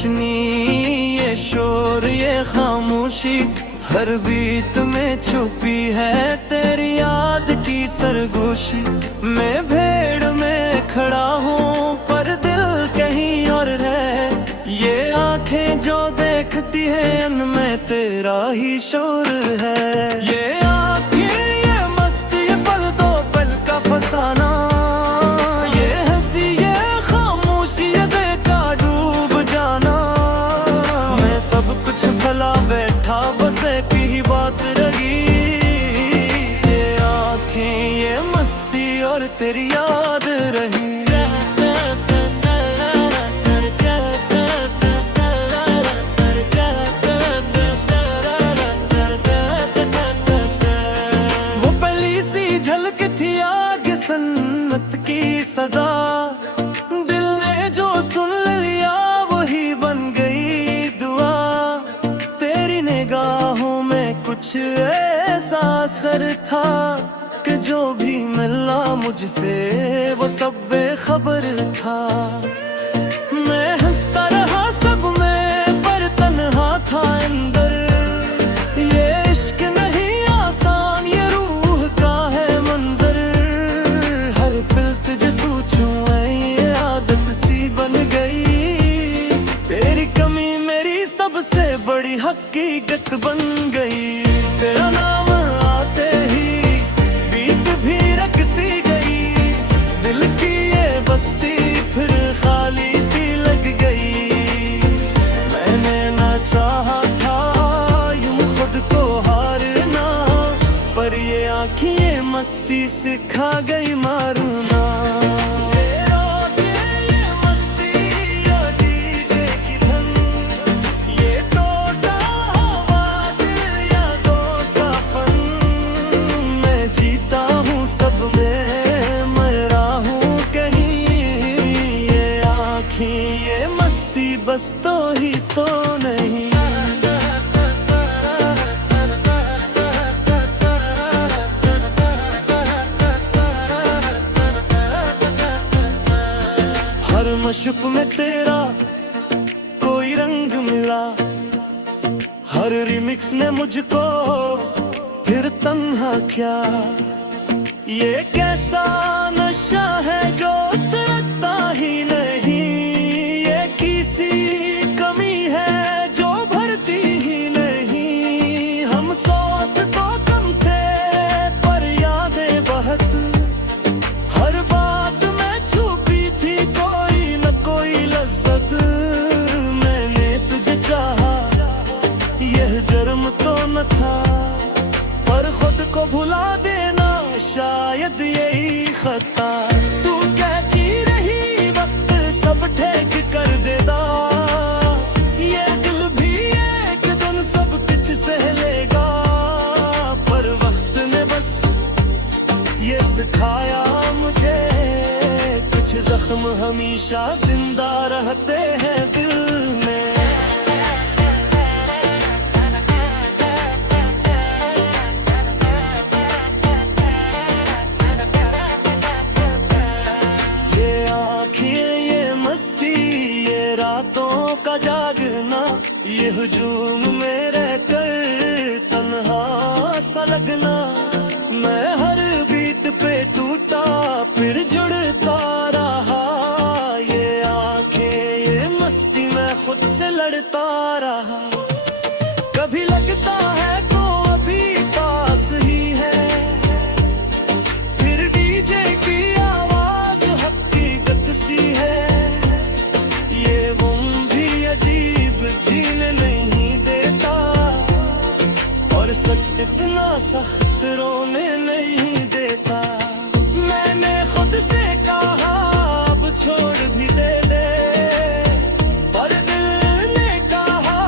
रोशनी, ये शोर, ये खामोशी, हर बीत में छुपी है तेरी याद की सरगोशी। मैं भेड़ में खड़ा हूँ पर दिल कहीं और है, ये आंखें जो देखती है उनमें तेरा ही शोर है। ये आंखें, ये मस्ती, ये पल दो पल का फसाना, ये हंसी, ये खामोशी, ये देखा डूब जाना। मैं सब कुछ भला बैठा, बस एक ही बात रही, ये आंखें, ये मस्ती और तेरी याद रही। सन्नत की सदा, दिल ने जो सुन लिया वही बन गई दुआ। तेरी निगाहों में कुछ ऐसा असर था कि जो भी मिला मुझसे वो सब बेखबर था। मैं हंसता रहा सब में पर तन्हा था अंदर, ये इश्क नहीं आसान, ये रूह का है मंजर। हर पल तुझे सोचूं मैं, ये आदत सी बन गई, तेरी कमी मेरी सबसे बड़ी हकीकत बन गई। तेरा नाम आते ही बीत भी रख सी गई, दिल की ये बस्ती फिर खाली सी लग गई। मैंने ना चाहा था यूं खुद को हारना, पर ये आँखें मस्ती सिखा गई मारना। ये मस्ती बस तो ही तो नहीं, हर मशक में तेरा कोई रंग मिला, हर रिमिक्स ने मुझको फिर तन्हा किया। ये कैसा नशा है जो उतरता ही नहीं, किसी कमी है जो भरती ही नहीं। हम साथ तो कम थे पर यादें बहुत, हर बात में छुपी थी कोई न कोई लज्जत। मैंने तुझे चाहा यह जर्म तो न था, पर खुद को भुला देना शायद यही खता। तू कहती रही वक्त सब ठीक कर देता, ये दिल भी एक दिन सब कुछ सह लेगा। पर वक्त ने बस ये सिखाया मुझे, कुछ जख्म हमेशा जिंदा रहते हैं दिल में। रातों का जागना, ये हुजूम में रहकर तन्हा सा लगना। मैं हर बीत पे टूटा फिर जुड़ता रहा, ये आंखें, ये मस्ती मैं खुद से लड़ता रहा। कभी लगता है तो अभी पास ही है, फिर डीजे की आवाज हकीकत सी है। जीने नहीं देता और सच इतना सख्त रोने नहीं देता। मैंने खुद से कहा अब छोड़ भी दे दे, पर दिल ने कहा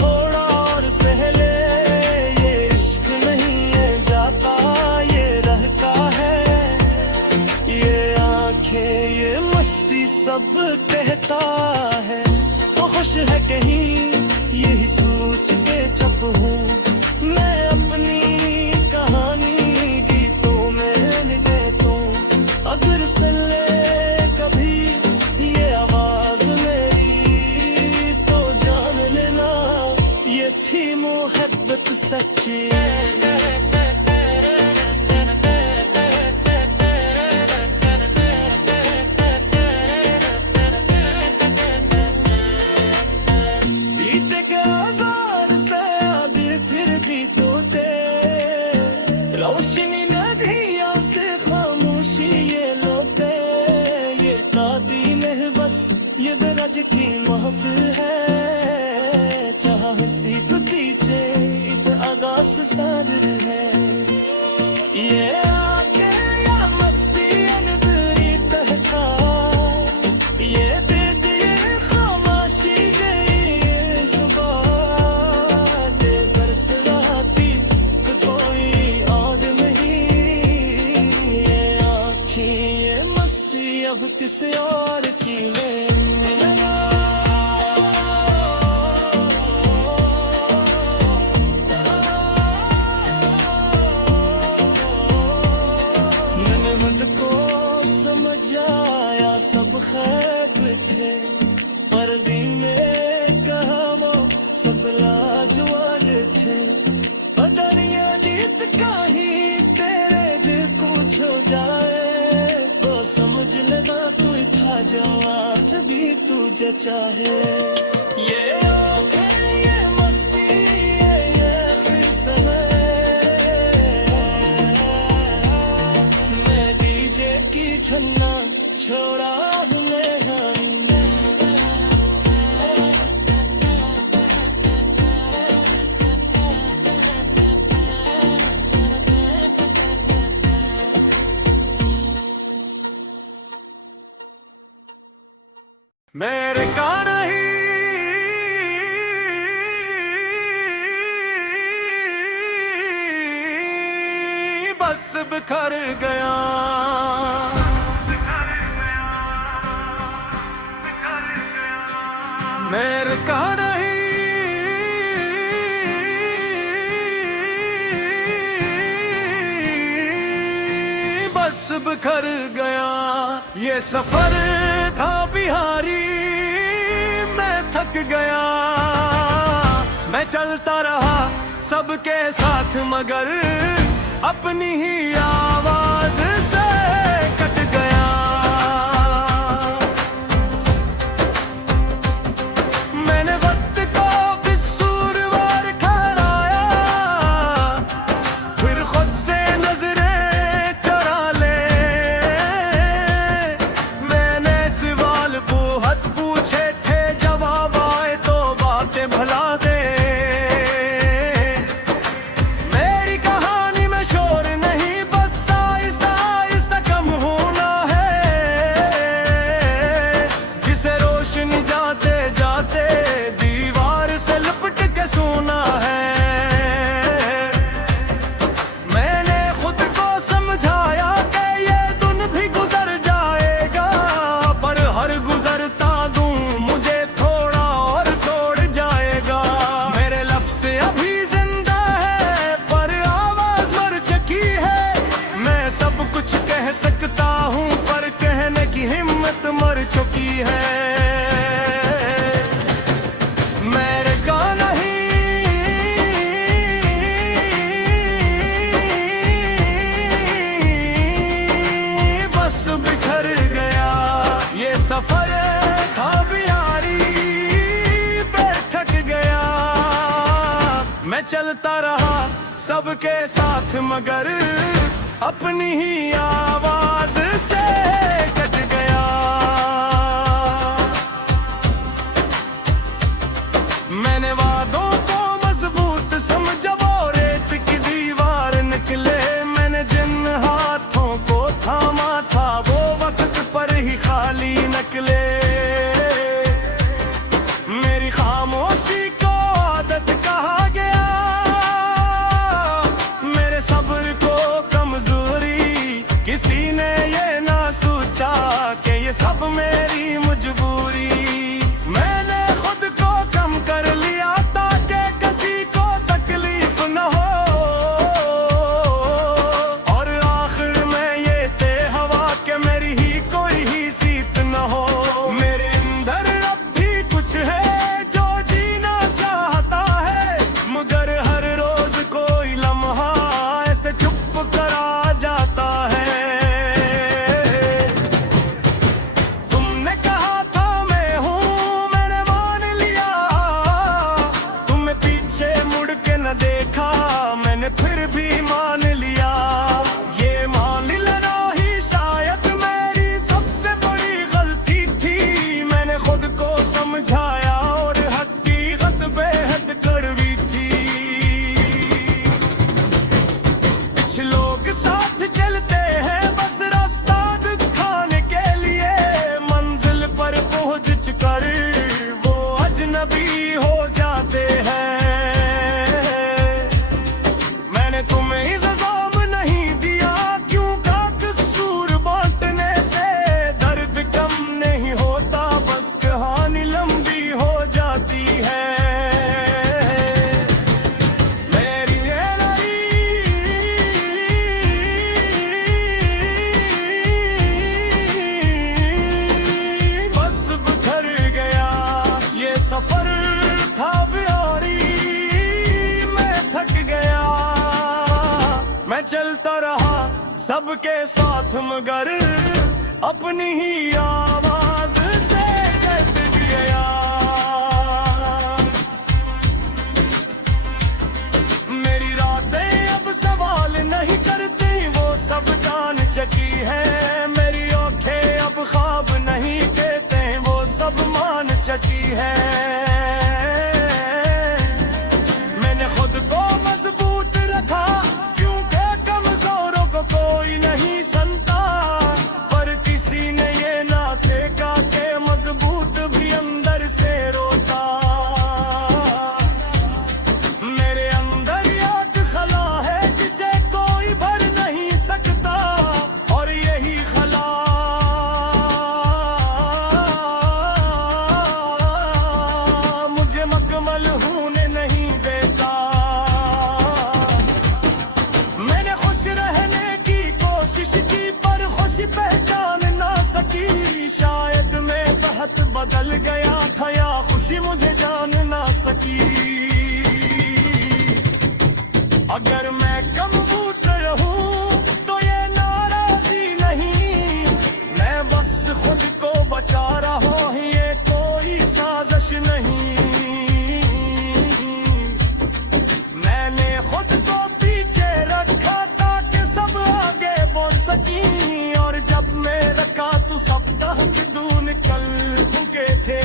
थोड़ा और सह ले। ये इश्क नहीं है जाता, ये रहता है। ये आंखें, ये मस्ती सब कहता है, खुश है कहीं यही सोच के चुप हूँ मैं। अपनी कहानी गीतों ये थी मोहब्बत सच्ची। बीते के आज़ाद से आगे फिर भी तोते, रोशनी नदियों से खामोशी ये लोटे। ये तादीन है बस ये दरज की महफिल है, चाह सीट दीजे इत आगास सादर है। ये आके या मस्ती अनबरी तहता, ये दे दिए खामोशी गई जुबान दे बरतलाती कोई और नहीं। ये आँखें ये मस्ती अब किसी और की है। सब खैब थे पर्दी में कहा वो सब लाजवाब थे। बदरिया जीत का ही तेरे दिल को छो जाए तो समझ लेना तू था जवाब जब भी तुझे चाहे। ये आँखें ये मस्ती ये फिसल मैं डीजे की ठन्ना छोड़ा हमने मेरे का नहीं बस बिखर गया। मेरे का नहीं बस बिखर गया। ये सफर था बिहारी मैं थक गया। मैं चलता रहा सबके साथ मगर अपनी ही आवाज से कट गया। सफर था बिहारी बैठक गया। मैं चलता रहा सबके साथ मगर अपनी ही आवाज से कट गया। मैंने वादों को मजबूत समझा वो रेत की दीवार निकले। मैंने जिन हाथों को थामा था वो वक्त पर ही खाली निकले। मेरी खामोशी को आदत कहा गया, मेरे सब्र को कमजोरी। किसी ने ये ना सोचा कि ये सब मेरी मजबूरी। मैंने खुद को कम कर लिया ताकि किसी को तकलीफ न हो। और आखिर में ये थे हवा के मेरी ही कोई ही सीत न हो। मेरे अंदर अब भी कुछ है जो जीना चाहता है। न देखा मैंने फिर भी मान लिया। ये मान लेना ही शायद मेरी सबसे बड़ी गलती थी। मैंने खुद को समझाया और हकीकत बेहद कड़वी थी। कुछ लोग साथ चलते हैं बस रास्ता दिखाने के लिए, मंजिल पर पहुंच कर वो अजनबी हो जाते हैं। मैंने तुम्हें इल्जाम नहीं दिया क्यों का कसूर बांटने से दर्द कम नहीं होता, बस कहानी लंबी हो जाती है। मेरी ये लड़ी बस बिखर गया। ये सफर था बिहारी, मैं थक गया। मैं चलता रहा सबके साथ मगर अपनी ही आवाज से कट गया। मेरी रातें अब सवाल नहीं करती, वो सब जान चकी है। मेरी आंखें अब ख्वाब नहीं कहते, वो सब मान चकी है। मैंने खुद को मजबूत रखा क्योंकि कमजोरों को कोई नहीं सुनता, पर किसी ने ये ना देखा कि मजबूत भी अंदर से रोता। मेरे अंदर एक खला है जिसे कोई भर नहीं सकता, और यही खला मुझे मुकम्मल होने नहीं देता। मैंने खुश रहने की कोशिश की पर खुशी पहचान ना सकी। शायद मैं बहुत बदल गया था या खुशी मुझे जान ना सकी। अगर मैं कमबूतर हूँ तो ये नाराजी नहीं, मैं बस खुद को बचा रहा हूँ, ये कोई साजिश नहीं। मैंने खुद को पीछे रखा ताकि सब आगे बोल सकी, और जब मैं रखा तो सब तहकीदू निकल भूखे थे।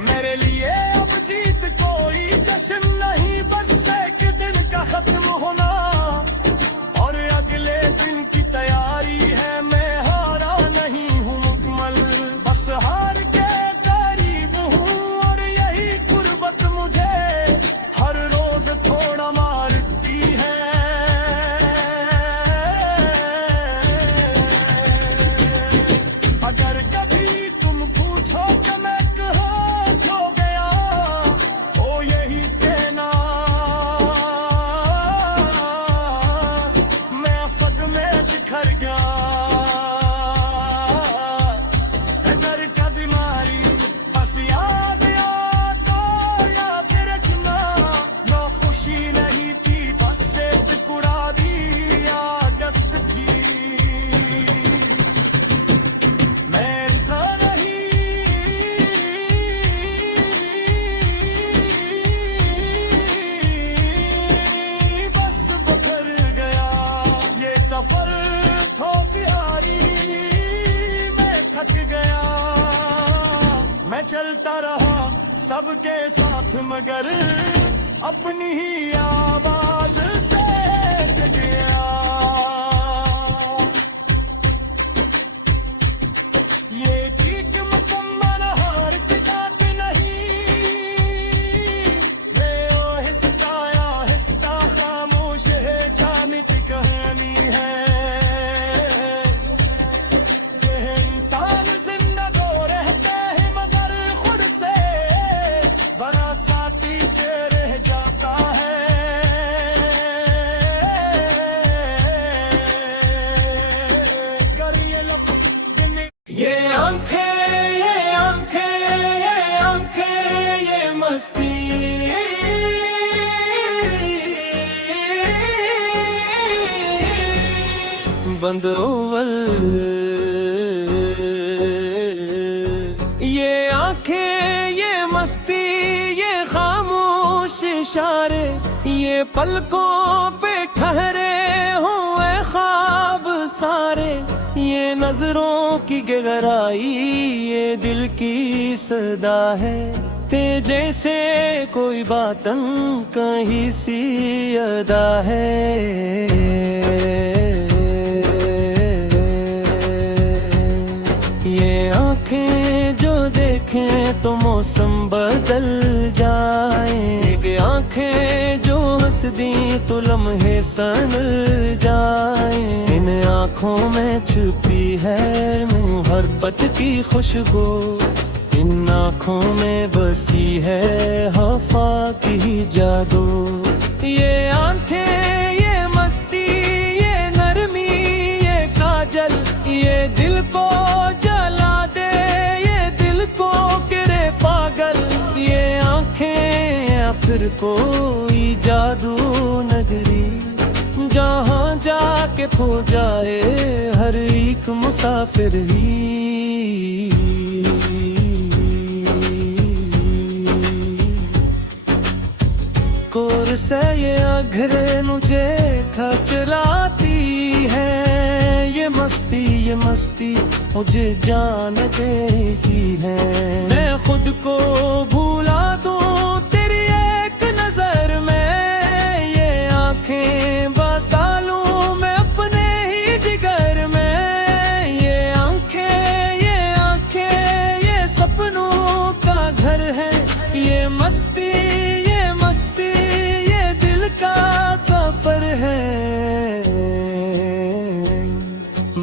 मेरे लिए अब जीत कोई जश्न नहीं, बस एक दिन का खत्म होना और अगले दिन की तैयारी है। मैं हारा नहीं हूँ मुकम्मल, बस हार के करीब हूँ, और यही गुर्बत मुझे हर रोज थोड़ा मारती है। अगर कभी तुम पूछो कि मैं कहाँ खो गया, ओ यही कहना मैं अफक में बिखर गया। अगर का बीमारी बस याद आता याद रखना, ना खुशी नहीं थी बस एक पुरानी आदत थी। मैं था नहीं बस बिखर गया। ये सफर थो बिहारी, मैं थक गया। मैं चलता रहा सबके साथ मगर अपनी ही आवाज से कट गया। ये ठीक मुकम्मल हार किताब नहीं, वे हिस्सा या हिस्सा खामोश है, जामित कहानी है। ये इंसान जिंदा तो रहते हैं मगर खुद से जरा सा पीछे रह जाता है। कर ये लफ्ज़ ये आंखें ये आंखें ये आंखें ये मस्ती, बंद ओवल ये आंखें ये मस्ती ये इशारे, ये पलकों पे ठहरे हुए ख्वाब सारे, ये नजरों की गहराई, ये दिल की सदा है। तेरे जैसे कोई बातन कहीं सी अदा है। ये आंखें जो देखें तो मौसम बदल जाए, ये आंखें जो हंस दी तो लम्हे सन जाए। इन आंखों में छुपी है मोहब्बत की खुशबू, इन आँखों में बसी है हवा की जादू। ये आंखें, ये मस्ती, ये नरमी, ये काजल, ये दिल को जला दे, ये दिल को करे पागल। ये आंखें या फिर कोई जादू नगरी, जहाँ जाके खो जाए हर एक मुसाफिर ही। कोर से ये अघरे मुझे खचलाती है, ये मस्ती मुझे जान देती है। मैं खुद को भूला दूं तेरी एक नजर में, ये आंखें बसा लूं मैं अपने ही जिगर में। ये आंखें, ये सपनों का घर है, ये मस्ती सफर है।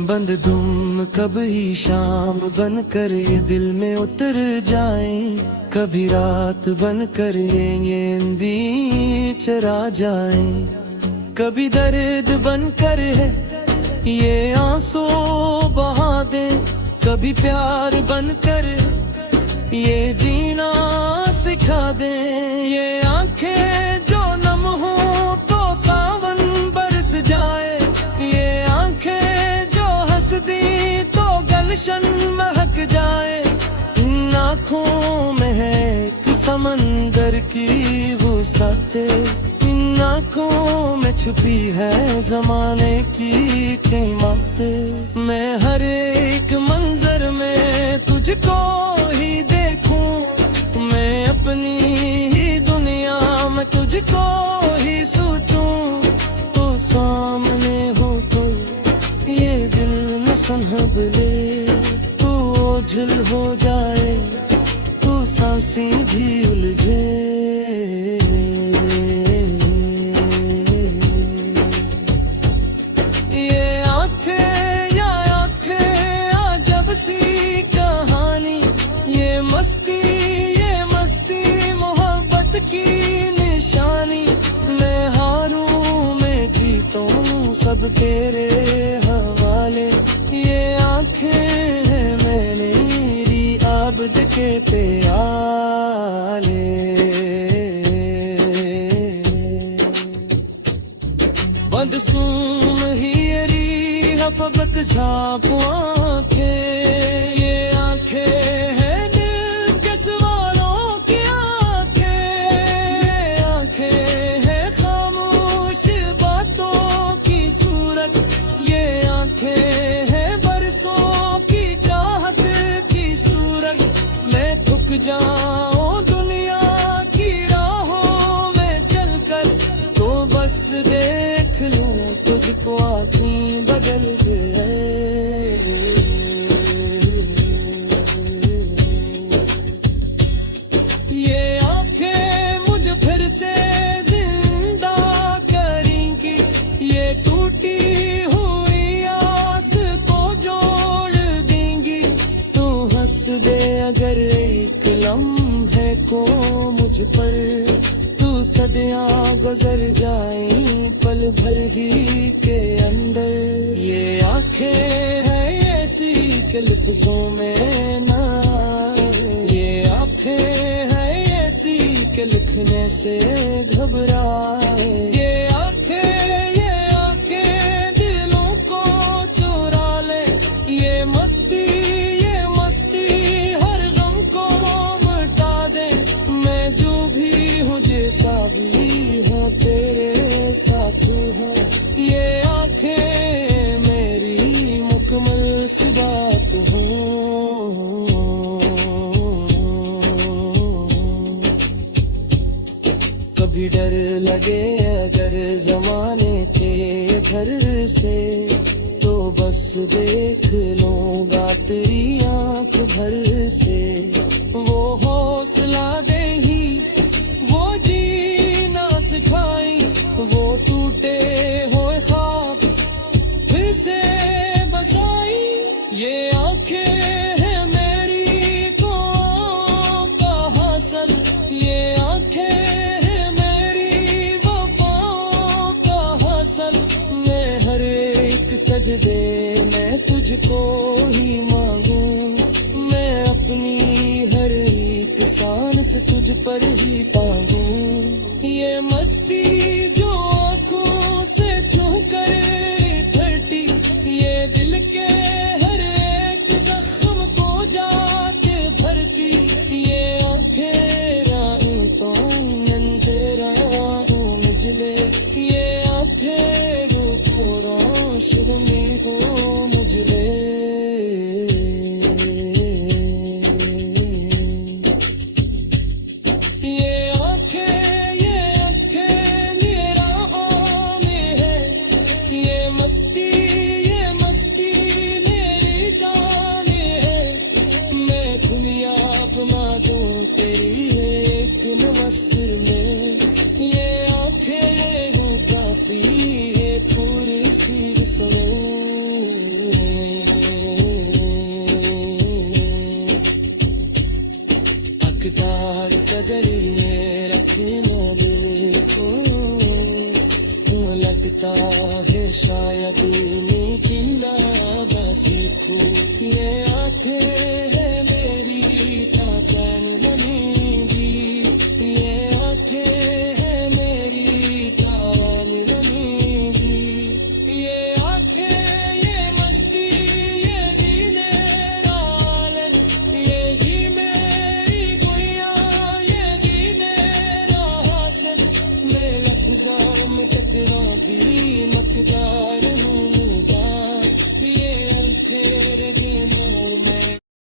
बंद दुम कभी शाम बन कर ये दिल में उतर जाए, कभी रात बन कर ये नींद चरा जाए। कभी दर्द बन कर है ये आंसू बहा दे, कभी प्यार बन कर ये जीना सिखा दे। ये आंखें जो नम हो तो सावन बरस जाए, ये आंखें जो हंस दी तो गलशन महक जाए। इन आँखों में है एक समंदर की वुसअत, इन आँखों में छुपी है जमाने की कीमत। मैं हर एक मंजर में तुझको ही देखूं, मैं अपनी ही दुनिया में तुझको ही सोचूं। तो सामने हो तो ये दिल न संभल ले, तू ओझल हो जाए तो सांसें भी उलझे। ये आंखें अजब सी कहानी, ये मस्ती मोहब्बत की निशानी। मैं हारूं मैं जीतूं सब तेरे हवाले, ये आंखें हैं मेरी आबद के प्याले। बंद सूम हियरी हफबत झाप आंखें, ये आंखें हैं जाऊं दुनिया की राहों में चलकर, तो बस देख लूं तुझको आँखें बदल गए। ये आँखें मुझे फिर से जिंदा करेंगी, ये टूटी हुई आस को जोड़ देंगी। तू हंस दे अगर लम्हे को मुझ पर, तू सदियां गुजर जाए पल भर ही के अंदर। ये आंखें हैं ऐसी कि लफ्जों में ना, ये आंखें हैं ऐसी कि लिखने से घबराए। ये आंखें दिलों को चुरा ले, ये मस्ती हर गम को मिटा दे। मैं जो भी हूँ जैसा भी साथ हो। ये आंखें मेरी मुकम्मल सी बात हो। कभी डर लगे अगर जमाने के घर से, तो बस देख लूंगा तेरी आंख भर से। वो हौसला दे ही वो जीना सिखाई, वो टूटे हुए ख्वाब फिर से बसाई। ये आंखें है मेरी को का हासिल, ये आंखें है मेरी वफाओं का हासिल। मैं हर एक सजदे में तुझको ही मांगूं, मैं अपनी हर एक सांस तुझ पर ही टांगूं। ये मस्ती जो आँखों से छू कर धरती, ये दिल के हर एक जख्म को जाके भरती। ये आँखें रानी तो अंधेरा हो मुझ में, ये आँखें रूप रोशनी हो मुझ में। ये आँखें मेरा आने है, ये मस्ती मेरी जाने है। मैं दुनिया बना दूं तेरी एक नमस्र में। ये आँखें हूँ काफी है पूरी सी सुनो। अकदार कदरिए रखना देखो, लगता है शायद नीची ना सीखूं। ये आंखें है मेरी चैन बनेगी, ये आंखें है मेरी चैन बनेगी। ये आंखें ये मस्ती ये जीने रालन, ये जी मेरी दुनिया ये जीने रासन। मैं लफ्ज़ों में टकरा दी